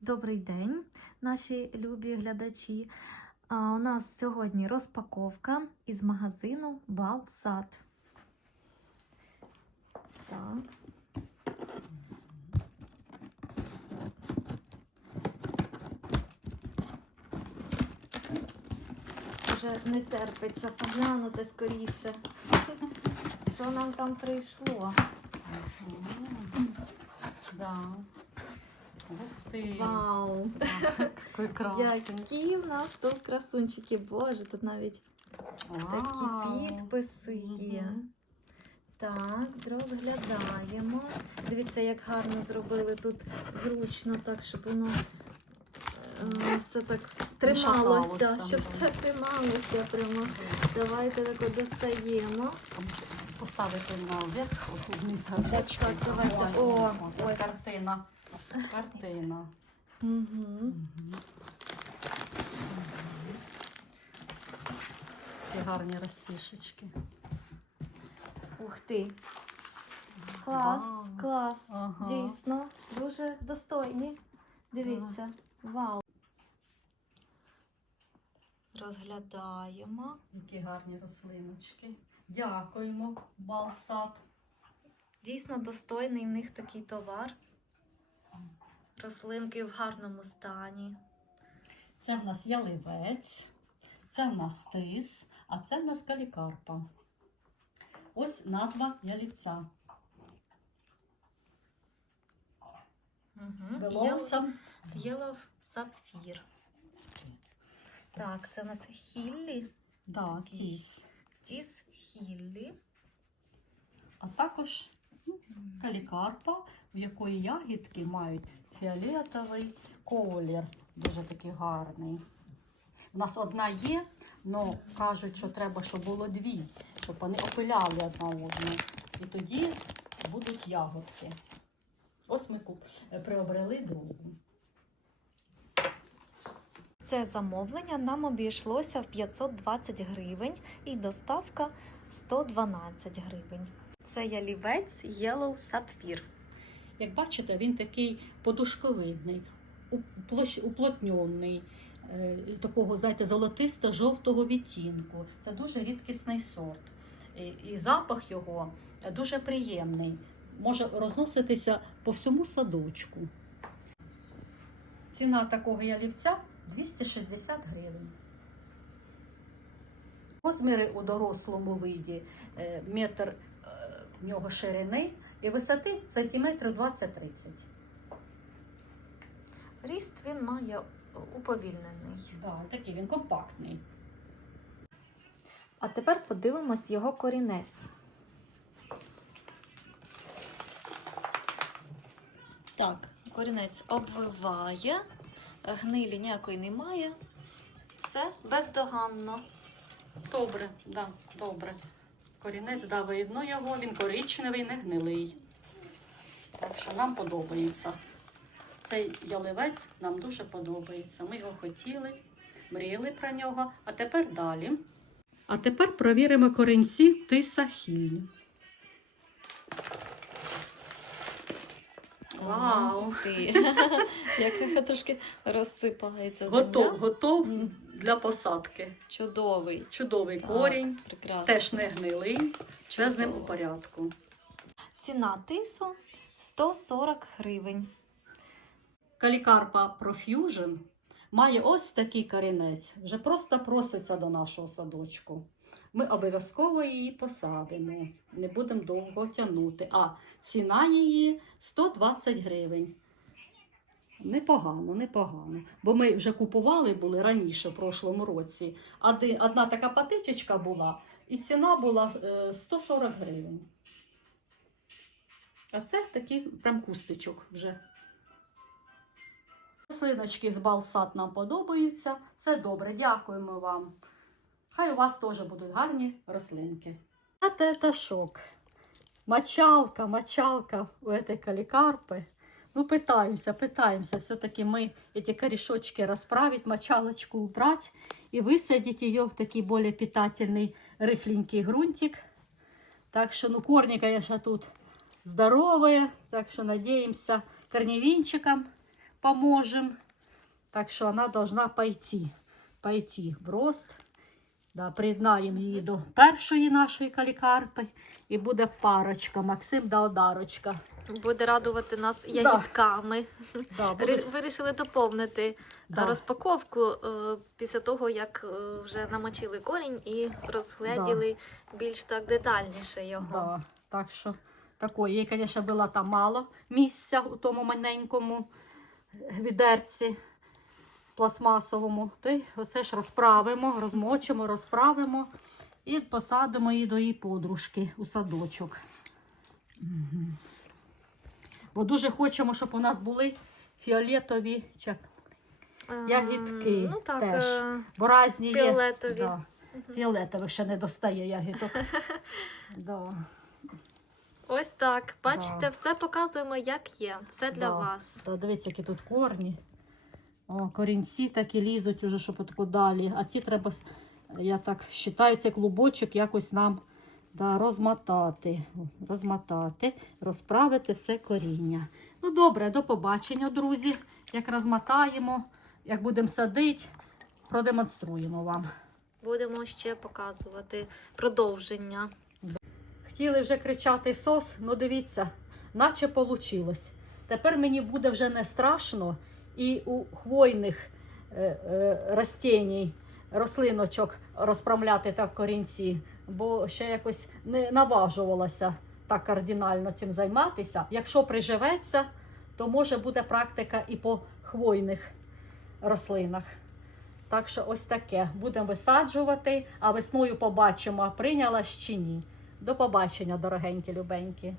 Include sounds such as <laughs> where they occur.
Добрий день, наші любі глядачі. А, у нас сьогодні розпаковка із магазину Балсад. Так. Вже не терпиться поглянути скоріше. <laughs> Що нам там прийшло? Да. Ух ти. Вау! Які в нас тут красунчики, боже, тут навіть такі підписи є. Так, розглядаємо. Дивіться, як гарно зробили тут зручно, так, щоб воно е, все так трималося, щоб все трималося прямо. Давайте так достаємо. Поставити наверх, отут вниз Так, так, давайте. О, ось. Картина. Картина. Угу. Такі гарні розсішечки. Ух ти. Клас, Вау. клас. Ага. Дійсно, дуже достойні. Дивіться. Вау. Розглядаємо. Які гарні рослиночки. Дякуємо, Балсад. Дійсно достойний в них такий товар. Рослинки в гарному стані. Це в нас яливець, це в нас тис, а це в нас калікарпа. Ось назва ялівця. Угу. Велосам. Yellow Sapphire. Так, це у нас Хіллі. Да, тіс. Тіс Хіллі. А також калікарпа, в якої ягідки мають фіолетовий колір. Дуже такий гарний. У нас одна є, але кажуть, що треба, щоб було дві, щоб вони опиляли одна одну. І тоді будуть ягодки. Ось ми приобрели другу. Це замовлення нам обійшлося в 520 гривень і доставка 112 гривень. Це ялівець Yellow Sapphire. Як бачите, він такий подушковидний, уплотньоний, е, такого, знаєте, золотисто-жовтого відтінку. Це дуже рідкісний сорт. І, запах його дуже приємний. Може розноситися по всьому садочку. Ціна такого ялівця 260 гривень. Розміри у дорослому виді е, метр е, в нього ширини і висоти сантиметрів 20-30. Ріст він має уповільнений. Да, такий він компактний. А тепер подивимось його корінець. Так, корінець обвиває, гнилі ніякої немає. Все бездоганно. Добре, да, добре. Корінець, да, видно його, він коричневий, не гнилий. Так що нам подобається. Цей яливець нам дуже подобається. Ми його хотіли, мріяли про нього, а тепер далі. А тепер провіримо корінці тиса Вау! Ух ти. <laughs> Як <laughs> трошки розсипається Готов, земля. готов М. для посадки. Чудовий. Чудовий Так, корінь, Прекрасно. теж не гнилий, все з ним у Чудово. порядку. Ціна тису 140 гривень. Калікарпа Profusion має ось такий корінець. Вже просто проситься до нашого садочку. Ми обов'язково її посадимо. Не будемо довго тягнути. А ціна її 120 гривень. Непогано, непогано. Бо ми вже купували були раніше, в прошлому році. Одна така патичечка була, і ціна була е, 140 гривень. А це такий прям кустичок вже. Рослиночки з балсат нам подобаються. Це добре, дякуємо вам. Хай у вас теж будуть гарні рослинки. А це шок. Мочалка, мочалка у этой каликарпы. Ну, пытаемся, пытаемся все-таки мы эти корешочки расправить, мочалочку убрать и высадить ее в такий более питательный рыхленький грунтик. Так что, ну, корни, конечно, тут здоровые, так что надеемся корневинчиком поможем. Так що вона должна пойти, пойти в рост. Да, приєднаємо її до першої нашої калікарпи і буде парочка Максим да Одарочка. Буде радувати нас Да. ягідками. Да, буде, Вирішили доповнити да, розпаковку е, після того, як е, вже намочили корінь і розгляділи більш так детальніше його. да. Так що такої. Їй, звісно, було там мало місця у тому маленькому відерці пластмасовому. То й оце ж розправимо, розмочимо, розправимо і посадимо її до її подружки у садочок. Бо дуже хочемо, щоб у нас були фіолетові, чи як, Е, Ягідки Ну так, теж. е, бо різні є. Да. Фіолетових ще не достає ягідок. <laughs> да. Ось так. Бачите, Да. все показуємо, як є. Все для Да. вас. Дивіться, які тут корні. О, корінці такі лізуть уже, щоб отако далі. А ці треба, я так вважаю, цей клубочок якось нам да, розмотати. Розмотати, розправити все коріння. Ну, добре, до побачення, друзі. Як розмотаємо, як будемо садити, продемонструємо вам. Будемо ще показувати продовження. Хотіли вже кричати сос, ну дивіться, наче вийшло. Тепер мені буде вже не страшно і у хвойних е, е, растіній, рослиночок розправляти так корінці, бо ще якось не наважувалася так кардинально цим займатися. Якщо приживеться, то може буде практика і по хвойних рослинах. Так що ось таке. Будемо висаджувати, а весною побачимо, прийнялась чи ні. До побачення, дорогенькі, любенькі.